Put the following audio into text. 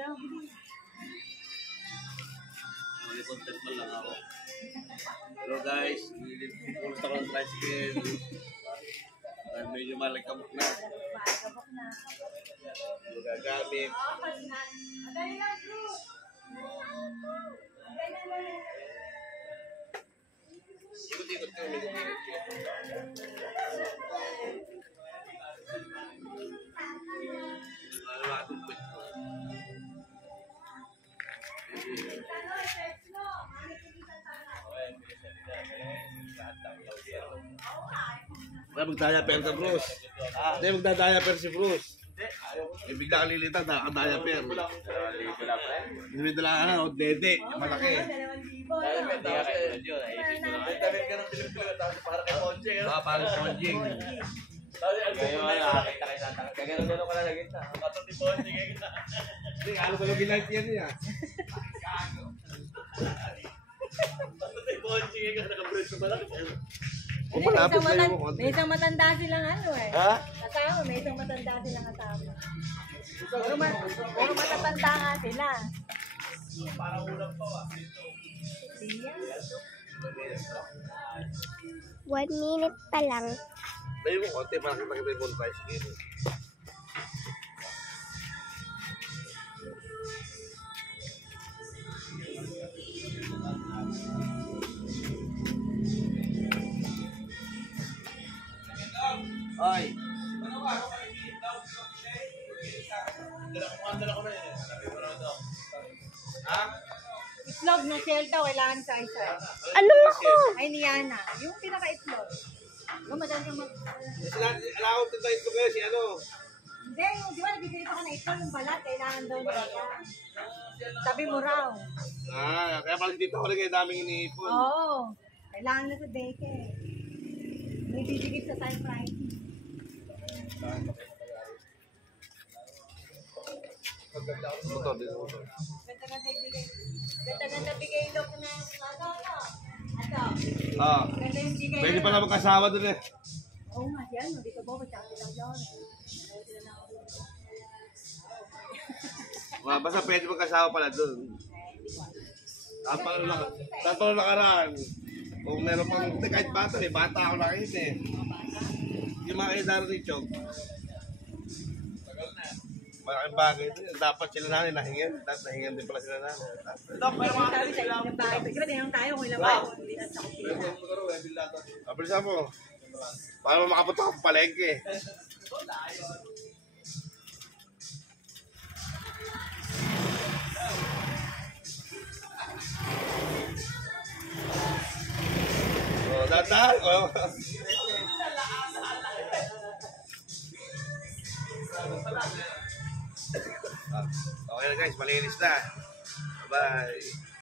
May content mo lang ako. Hello guys, pumunta ko ng tricycle. Medyo malagkamot na. Hindi gagamit. Ikot-ikot kami. Magdaya-per sa Bruce. Hindi, magdadaya-per si Bruce. Eh, bigla kang lilitang, nakakadaya-per. Hindi dala ka na, o dede, malaki. Para sa Ponjing. Gagano ka na lagi na. Hindi, ano ba yung ginahit yan niya? May isang matanda silang ano eh. Ha? Kasama, may isang matanda silang kasama. Puro matatanda nga sila. Parang ulang pa ba? 1 minute pa lang. Dahil mo konti, parang kita yung bonfire siguro. Ay. Itlog na shell daw, kailangan sa isa. Ano ako? Ay, ni Yana. Yung pinaka-itlog. Madali kang mag... Alakot din tayo ito kayo, si ano? Hindi, yung di ba nabibili pa ka na itlog, yung balat, kailangan daw nila. Sabi mo raw. Kaya pala dito ako rin kayo daming iniipon. Oo. Kailangan na sa bake. May bibigit sa time Friday. Motor, dito motor. Ganda-ganda bigay daw ko na ano. Ganda yung bigay. Pwede pala magkasawa dun eh. Oo nga, yan. Dito ba, magkakit lang doon. Basta pwede magkasawa pala dun. Tapos nakaraan. Kung meron pang, kahit bata, may bata ako nakita eh. Yung mga edaro ni Chog. Malaking bagay ito. Dapat sila namin nahingin. Nahingan din pala sila namin. Dok, pero mga sabi sa ilang bahay. Pagkira tinanong tayo kung ilang bahay. Kung hindi na sa kusina. Abilisan mo. Para makapunta ako palengke. Oh, datal. Oh. Okay na guys, malinis na. Bye.